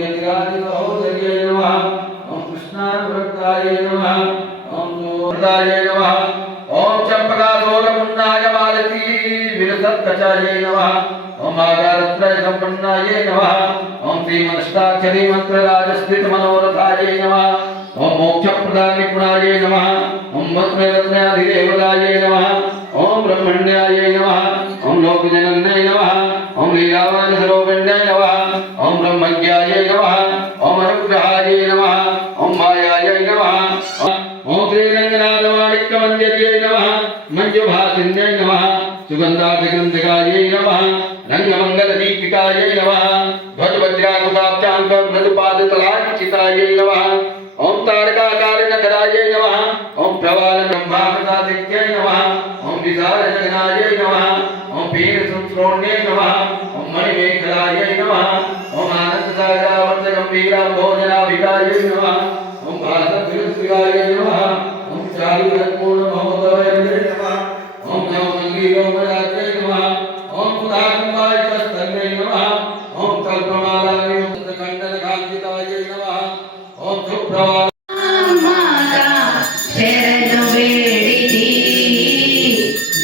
यतिराज सहोदर्ये नमः ओम कृष्णार्भक्ताय नमः ओम सूर्याय नमः ओम चंपकादोलपुन्नाय मालती विरसत्कचाय नमः ओम आगारत्रय संपन्नाय नमः ओम श्रीमन्ष्टाक्षरी मंत्रराजस्थित मनोरथाय नमः ओम मोक्षप्रदाय निपुणाय नमः ओम मंत्ररत्नाधिदेवताय नमः ओम ब्रह्मण्याय नमः ओम लोकजनन्याय नमः ओम लीलावान सरोपिण्याय नमः ओम ब्रह्मज्ञाय नमः ओम अनुग्रहाय नमः ओम मायाय नमः ओम श्रीरंगनाथमाणिक्यमंजर्यै नमः मंजुभासिन्यै नमः सुगंधाभिगंधकाय नमः रंगमंगलदीपिकाय नमः ध्वजवज्राकुशाब्जान्तर्मृदुपादतलाचिताय नमः ओम तारकाकारणकराय नमः ओम प्रवालब्रह्मावतादित्यै नमः ओम विशालजगनाय नमः ओम पीनसंश्रोण्यै नमः ओम मणिमेखलाय नमः ओम आनन्दसागरावर्तगम्भीराम्भोजनाभिराय नमः ओम भासद्विरस्त्रिगाय नमः ओम चारुरत्पूर्णमहोदयाय नमः ओम नवमङ्गीरोमरात्रै नमः ओम सुधाकुम्भाय तस्तन्मै नमः ओम कल्पमालाविमुक्तकण्डनकाञ्चिताय नमः ओम सुप्रवाल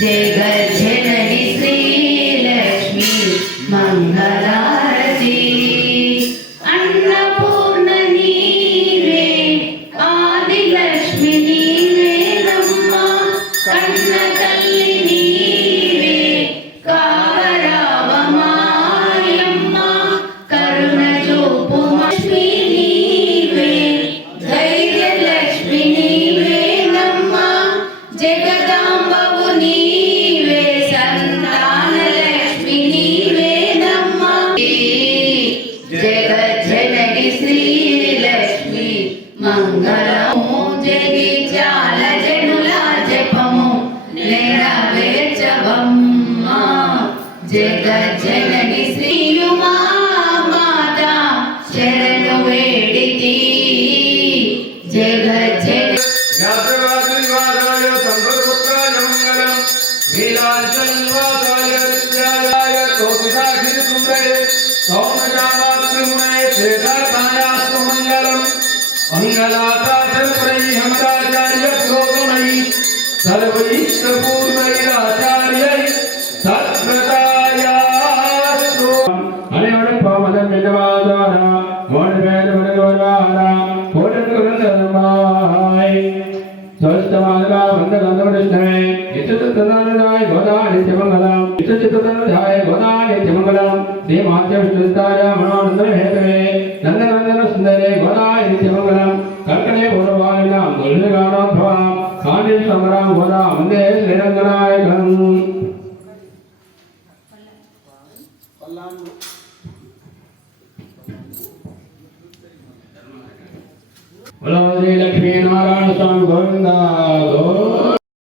जगज्जननी श्रीलक्ष्मी मंगलारती अन्नपूर्ण नीवे आदिलक्ष्मी नीवे नम्मा कन्न तल्ली नीवे कावरावमायम्मा करुण चूपु लक्ष्मी नीवे धैर्य लक्ष्मी नीवे नम्मा जगदांबवु नीवे संतान लक्ष्मी नीवे नम्मा जगज्जननी श्रीलक्ष्मी मंगलमु जगिजाल जनुला जपमु नेरवेर्चवम्मा जगज्जननी श्रीयुमा माता शरणु वेडिति जगज्जननी यात्रवासनिवासाय संभवपुत्राय मङ्गलम् नीलाञ्चलनिवासाय विद्यालयाय कोपिताखिलसुन्दरे सौम्यजामातृमुनये श्वेताकायास्तु मङ्गलम् मङ्गलाचार्यप्रैहमदाचार्य पुरोगमयि सर्वैष्टपूर्वैराचार्यै सत्कृतायास्तु अनेवडे पावदं विद्वादाना मोडवेदवरगोराना कोडकुरन्दरमाय स्वस्थमार्गा वन्दनन्दवृष्णवे इच्छततनराय गोदानित्यमङ्गलम् इच्छचित्ततनराय गोदानित्यमङ्गलम् श्रीमाध्यविष्णुताय मनोनन्दनहेतवे नन्दनन्दनसुन्दरे गोदानित्यमङ्गलम् कर्कणे पूर्ववालिनां दुर्जगानोद्भवां काण्डीश्वरां गोदा वन्दे श्रीरङ्गनायकम् बोलो श्री लक्ष्मी नारायण स्वामी गोविंदा।